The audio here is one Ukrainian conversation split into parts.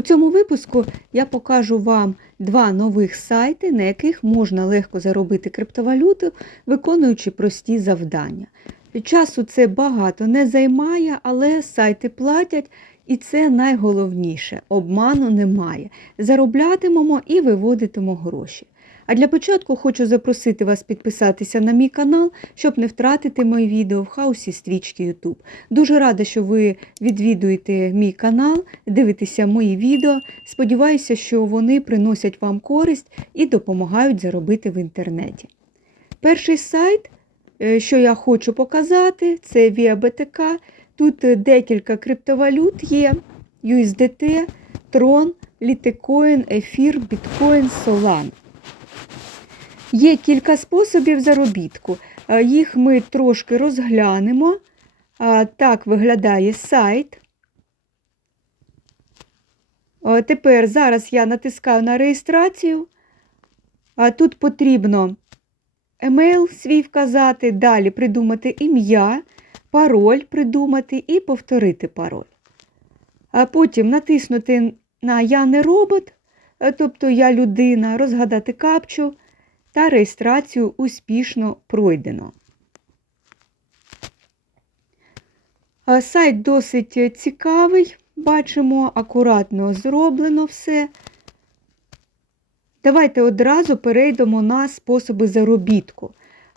У цьому випуску я покажу вам два нових сайти, на яких можна легко заробити криптовалюту, виконуючи прості завдання. Часу це багато не займає, але сайти платять, і це найголовніше обману немає. Зароблятимемо і виводитимо гроші. А для початку хочу запросити вас підписатися на мій канал, щоб не втратити мої відео в хаосі стрічки YouTube. Дуже рада, що ви відвідуєте мій канал, дивитеся мої відео. Сподіваюся, що вони приносять вам користь і допомагають заробити в інтернеті. Перший сайт, е, що я хочу показати, це ViaBTK. Тут е, декілька криптовалют є: USDT, Tron, Litecoin, Ефір, Bitcoin, Solana. Є кілька способів заробітку. Е, Їх ми трошки розглянемо. Так виглядає сайт. Тепер зараз я натискаю на реєстрацію. Тут потрібно емейл свій вказати, далі придумати ім'я, пароль придумати і повторити пароль. А потім натиснути на Я не робот, е, тобто я людина, розгадати капчу та реєстрацію успішно пройдено. Сайт досить цікавий, бачимо, акуратно зроблено все. Давайте одразу перейдемо на способи заробітку.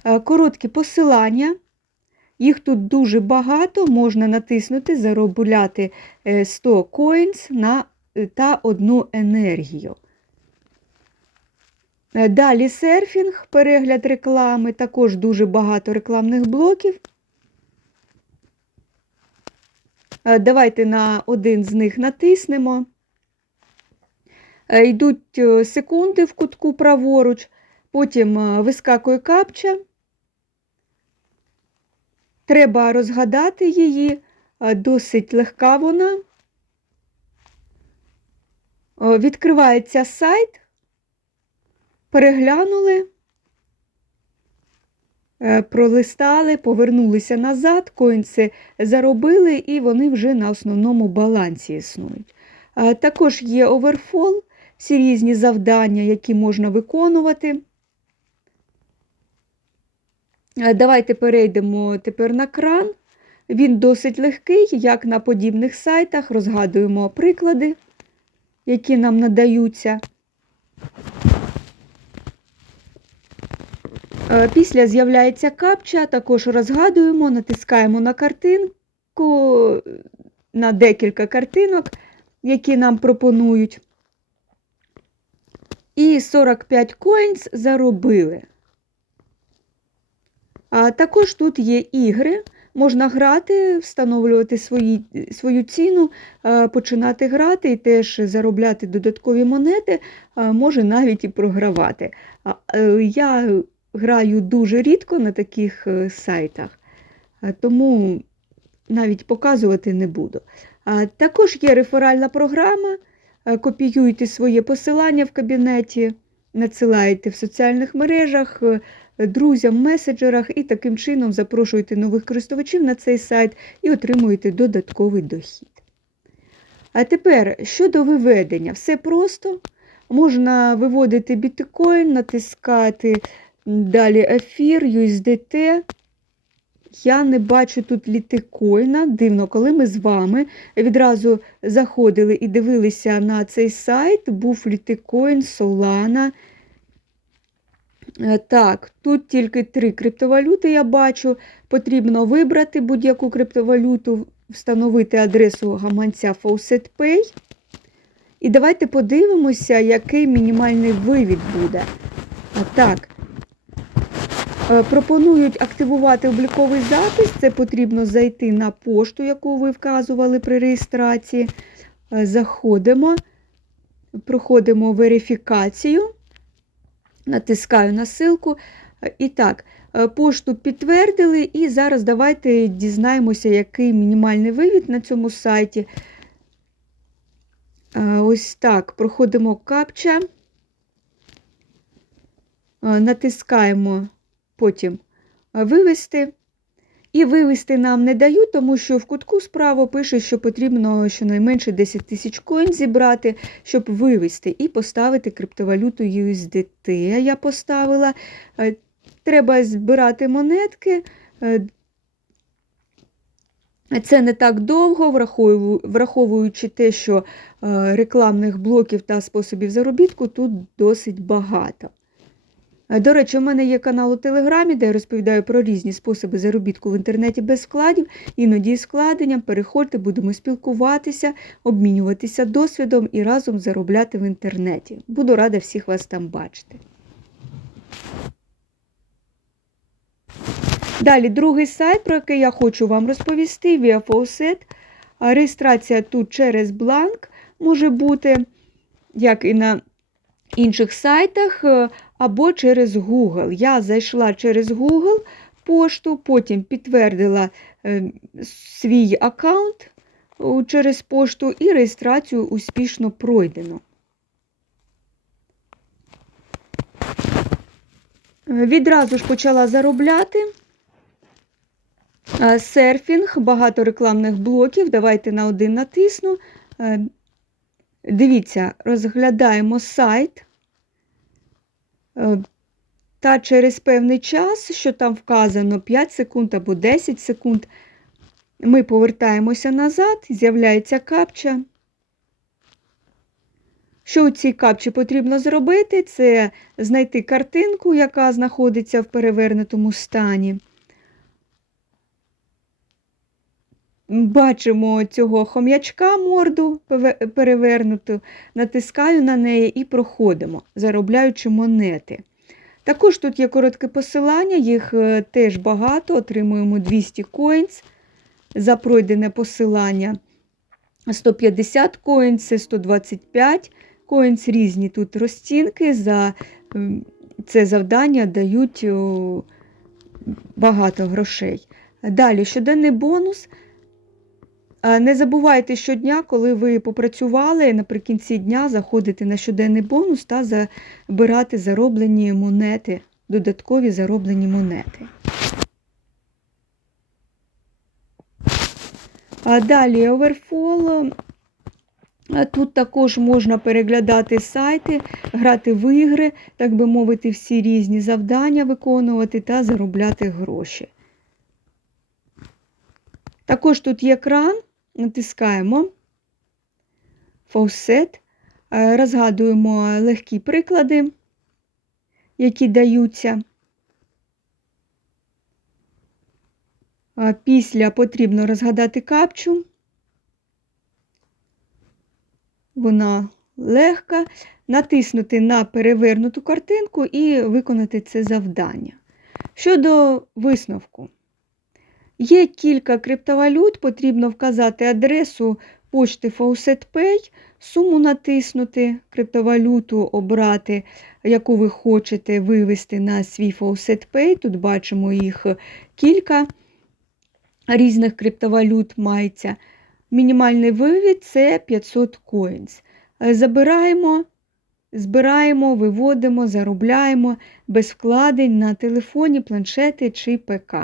Е, Короткі посилання. Їх тут дуже багато, можна натиснути, заробляти 100 коїнс на та одну енергію. Е, Далі серфінг, перегляд реклами, також дуже багато рекламних блоків. Е, Давайте на один з них натиснемо. Е, Йдуть секунди в кутку праворуч, потім вискакує капча. Треба розгадати її, досить легка вона. Відкривається сайт, переглянули, е, пролистали, повернулися назад, коїнси заробили, і вони вже на основному балансі існують. Е, Також є оверфол, всі різні завдання, які можна виконувати. Е, Давайте перейдемо тепер на кран. Він досить легкий, як на подібних сайтах. Розгадуємо приклади, які нам надаються. Після з'являється капча, також розгадуємо, натискаємо на картинку, на декілька картинок, які нам пропонують. І 45 коїнс заробили. А також тут є ігри, можна грати, встановлювати свої, свою ціну, е, починати грати і теж заробляти додаткові монети, може навіть і програвати. Е, Я граю дуже рідко на таких е, сайтах, тому навіть показувати не буду. Також є реферальна програма. Е, Копіюйте своє посилання в кабінеті, надсилаєте в соціальних мережах, е, друзям, меседжерах і таким чином запрошуєте нових користувачів на цей сайт і отримуєте додатковий дохід. А тепер щодо виведення, все просто. Можна виводити біткоін, натискати далі ефір, USDT. Я не бачу тут літикоїна. Дивно, коли ми з вами відразу заходили і дивилися на цей сайт, був літикоін, Solana. Е, Так, тут тільки три криптовалюти я бачу. Потрібно вибрати будь-яку криптовалюту, встановити адресу гаманця FaucetPay. І давайте подивимося, який мінімальний вивід буде. Так, Пропонують активувати обліковий запис. Це потрібно зайти на пошту, яку ви вказували при реєстрації. Е, Заходимо, проходимо верифікацію, натискаю на ссылку. Е, І так, е, пошту підтвердили, і зараз давайте дізнаємося, який мінімальний вивід на цьому сайті. Е, Ось так, проходимо капча, Е, натискаємо потім вивести. І вивести нам не дають, тому що в кутку справа пише, що потрібно щонайменше 10 тисяч коін зібрати, щоб вивести і поставити криптовалюту USDT. Я поставила. Е, Треба збирати монетки. Е, Це не так довго, враховуючи те, що е, рекламних блоків та способів заробітку тут досить багато. Е, До речі, у мене є канал у Телеграмі, де я розповідаю про різні способи заробітку в інтернеті без вкладів, іноді з вкладенням. Переходьте, будемо спілкуватися, обмінюватися досвідом і разом заробляти в інтернеті. Буду рада всіх вас там бачити. Далі, другий сайт, про який я хочу вам розповісти, ViaFaucet. Реєстрація тут через бланк може бути, як і на інших сайтах, або через Google. Я зайшла через Google пошту, потім підтвердила е, свій аккаунт через пошту і реєстрацію успішно пройдено. Відразу ж почала заробляти. Е, Серфінг, багато рекламних блоків. Давайте на один натисну. Е, Дивіться, розглядаємо сайт. Е, Та через певний час, що там вказано 5 секунд або 10 секунд, ми повертаємося назад, з'являється капча. Що у цій капчі потрібно зробити? Це знайти картинку, яка знаходиться в перевернутому стані. Бачимо цього хом'ячка морду перевернуту, натискаю на неї і проходимо, заробляючи монети. Також тут є коротке посилання, їх е, теж багато, отримуємо 200 коїнс за пройдене посилання. 150 коїнс, це 125 коїнс, різні тут розцінки. За це завдання дають багато грошей. Далі, щоденний бонус. А Не забувайте щодня, коли ви попрацювали, наприкінці дня заходити на щоденний бонус та забирати зароблені монети, додаткові зароблені монети. А далі Overfall. Тут також можна переглядати сайти, грати в ігри, так би мовити, всі різні завдання виконувати та заробляти гроші. Також тут є кран, натискаємо фаусет, е, розгадуємо легкі приклади, які даються. Після потрібно розгадати капчу. Вона легка. Натиснути на перевернуту картинку і виконати це завдання. Щодо висновку. Є кілька криптовалют, потрібно вказати адресу почти FaucetPay, суму натиснути, криптовалюту обрати, яку ви хочете вивести на свій FaucetPay. Тут бачимо їх кілька різних криптовалют мається. Мінімальний вивід це 500 коїнс. Забираємо, збираємо, виводимо, заробляємо без вкладень на телефоні, планшети чи ПК.